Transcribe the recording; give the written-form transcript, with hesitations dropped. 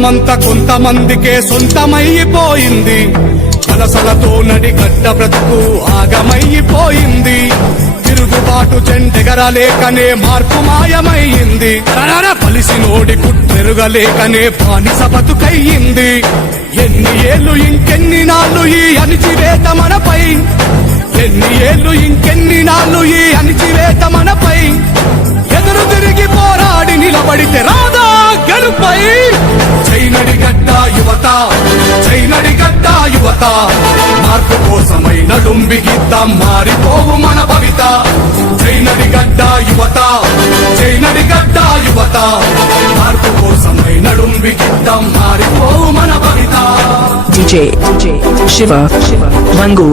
భారతమంతా కొంతమందికే సొంతమైపోయింది. కలసలతో నడిగడ్డ బ్రతుకు ఆగమైపోయింది. తిరుగుబాటు చెండెగరలేకనే మార్పు మాయమైంది. పలిసి నోడి కుట్టెరుగలేకనే బానిస బతుకయ్యింది. ఎన్ని ఏళ్ళు ఇంకెన్ని నాళ్ళు ఈ అణిచివేత మనపై, ఎన్ని ఏళ్ళు ఇంకెన్ని నాళ్ళు ఈ అణిచివేత మనపై. ఎదురు తిరిగి పోరాడి నిలబడితే రాదా గెలుపై. చైనడిగడ్డ యువత, చైనడిగడ్డ యువత, మార్పు కోసమై నడుం బిగిద్దాం మారిపోవు మన భవిత. చైనడిగడ్డ యువత, చైనడిగడ్డ యువత, మార్పు కోసమై నడుం బిగిద్దాం మారిపోవు మన భవిత. DJ Shiva Vangur